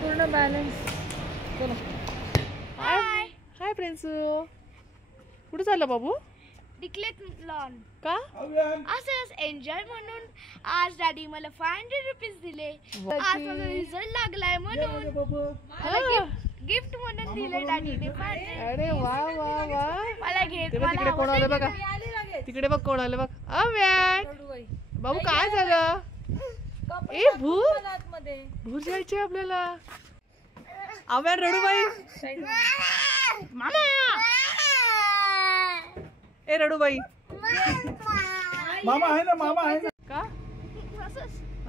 पूर्ण बॅलन्स. चलो हाय hi friends. कुठे चालला बाबू? डिक्लेट लॉन का? असंच एन्जॉय म्हणून. आज डॅडी मला 500 रुपीज दिले. आज माझा रिझल्ट लागलाय म्हणून गिफ्ट म्हणून दिले डॅडीने 500. अरे वा वा वा. मला घेत. तिकडे कोण आलं बघा. तिकडे बघ कोण आलं बघ. बाबू काय झालं? ए भूर जायचे आपल्याला. आव्यान रडूबाई. मामा ए रडूबाई. मामा आहे ना, मामा आहे ना. का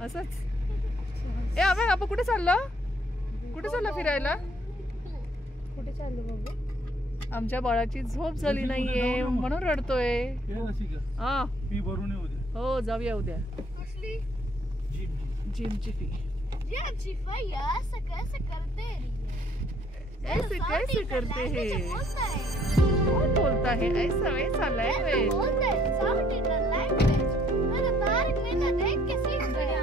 असंच? ए आव्यान आपण कुठे चाललं? कुठे चाललं फिरायला? कुठे चाललो बाबू? आमच्या बाळाची झोप झाली नाहीये म्हणून रडतोय. हा फी भरून येऊ दे. हो जाऊया उद्या. जिमची फी. जिमची फी असं कैसे करते ऐसे कैसे करते हैं? कौन बोलता है ऐसा वैसा लैंग्वेज? बोलते हैं साउथ इंडियन लैंग्वेज. मैं तो तारक मेहता देख के सीख गया.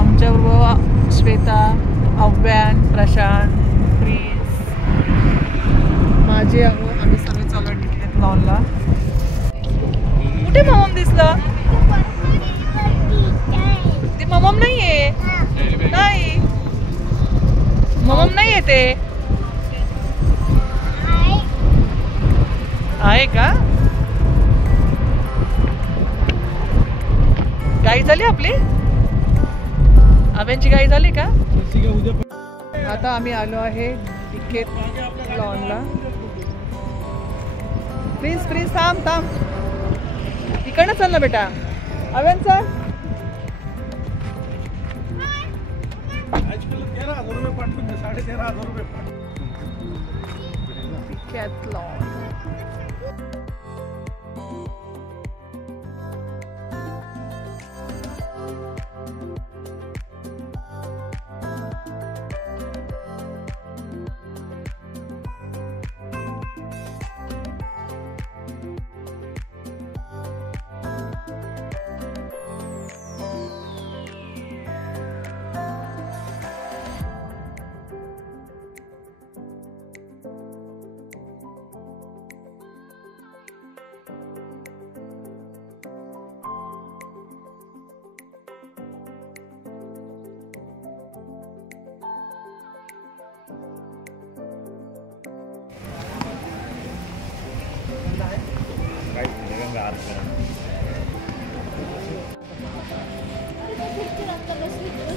आमच्या बरोबर श्वेता, अव्यान, प्रशांत, प्रिन्स, माझे आम्ही सर्व चालू टिकलेत लॉनला. कुठे ममम दिसला? ते ममम नाहीये. नाही ममम नाही येते. आहे का? गाई झाली आपली? आव्यांची गाई झाली का? आता आम्ही आलो आहे डिक्लेट लॉनला. प्लीज प्लीज थांब थांब. इकडनं चल ना बेटा. आव्यान चल. 13,000 रुपये पाठवून दे. 13,500 रुपये डिक्लेट लॉन.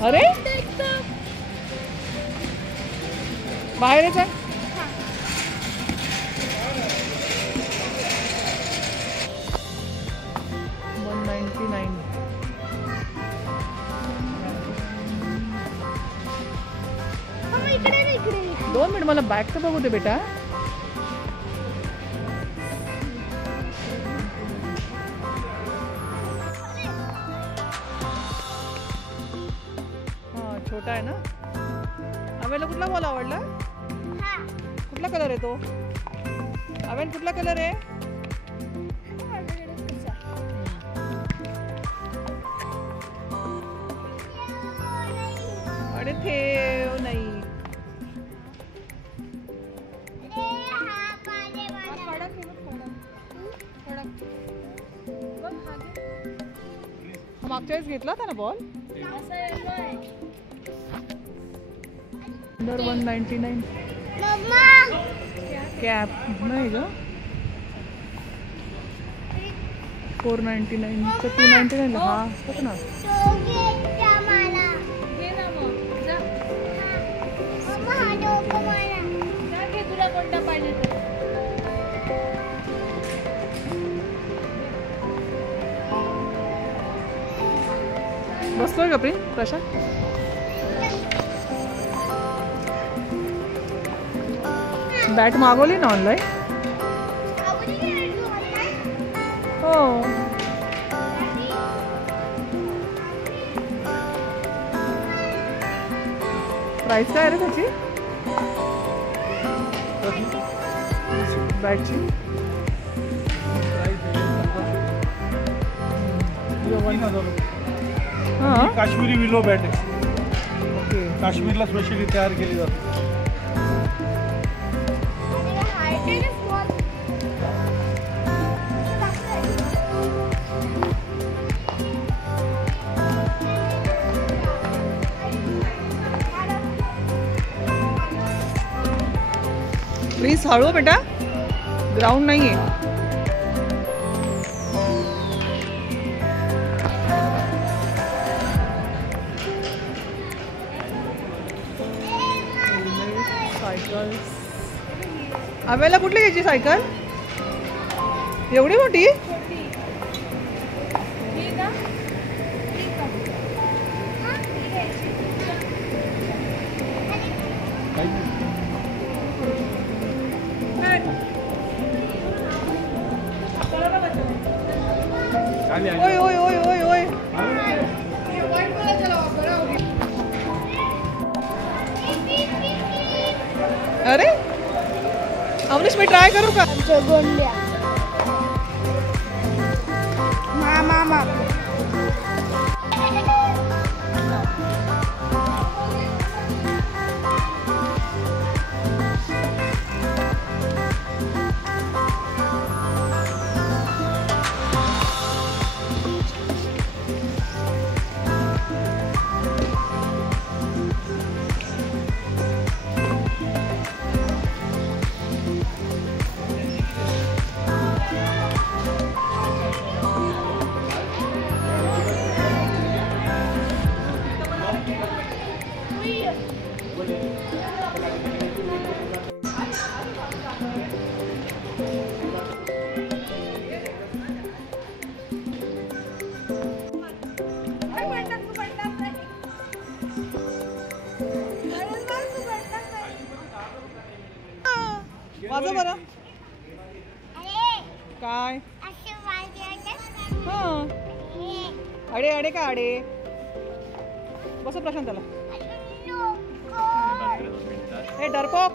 अरे बाहेर आहे. 199. इकडे 2 मिनिट मला बॅग तर बघू दे बेटा. छोटा आहे ना. आव्याला कुठला बॉल आवडला? कुठला कलर आहे तो? आव्यान कुठला कलर आहे? अरे ठेव नाही. मागच्या वेळेस घेतला होता ना बॉल? अंडर 199. कॅप नाही ग. 499 तर 299 ला. हा बघ ना. तुला कोणता पाहिजे? बसतोय का प्रशांत? बॅट मागवली ना ऑनलाईन? हो. प्राइस काय आहे रे त्याची? बॅटची. 3,000 रुपये. हां ही काश्मीरी विलो बॅट आहे. ओके. काश्मीरला स्पेशली तयार केली जाते. प्लीज हळू बेटा, ग्राउंड नाही आहे. सायकल आम्हाला कुठली घ्यायची सायकल? एवढी मोठी? ओय ओय ओय ओय ओय. अरे अमरीश, मी ट्राय करू का? गोंड्या मामा वाजव बरं. काय? हां अडे अडे का अडे. बस प्रशांताला. हे डरपोक.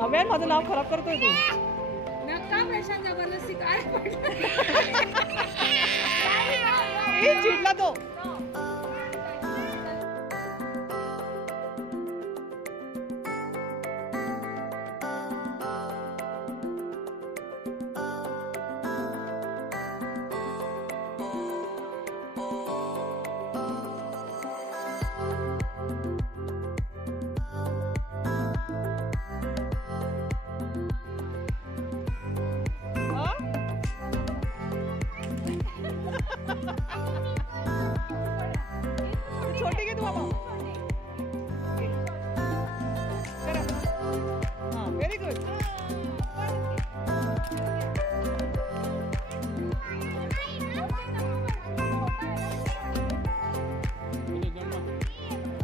अव्यान माझं नाव खराब करतोय तू. चिडला तो. छोटी घे तू बाबा. हां व्हेरी गुड.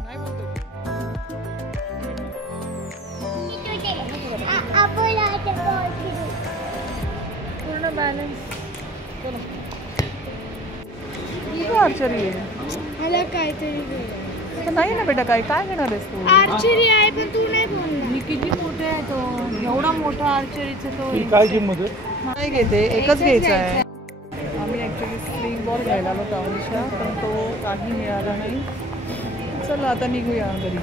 नाही बोलतो पूर्ण बॅलन्स. चलो आर्चरी आहे. मला काहीतरी नाही ना बेटा. काय काय घेणार आहेस तू? आर्चरी आहे पण तू नाही बोलला. मी किती मोठे आहे तो. एवढा मोठा आर्चरीचा तो. ही काय किंमत आहे? नाही घेते, एकच घ्यायचा आहे. आम्ही ॲक्च्युली स्प्रिंग बॉल घ्यायला आलो टाउनच्या, पण तो काही मिळाला नाही. चला आता निघूया घरी.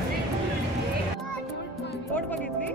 बोट बघितली?